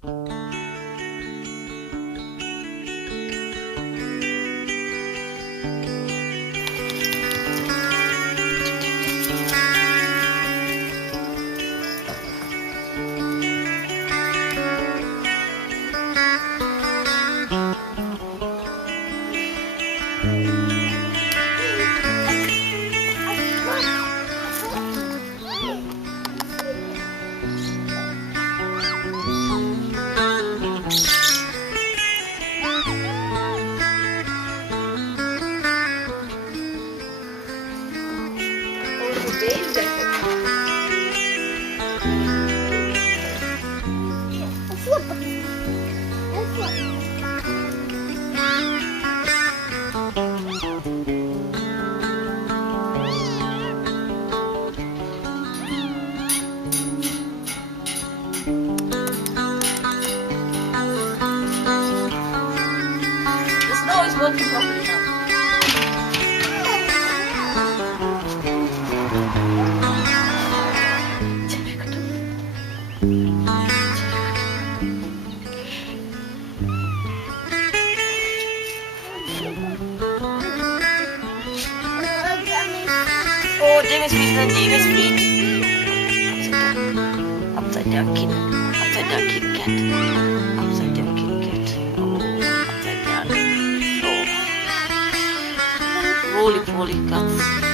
It's not always working properly now. Oh, Jimmy's feet, then Jimmy's feet. Upside down kid. Upside down Kit Kat. Upside down Kit Kat. Oh, upside down. Oh. Roly poly guts.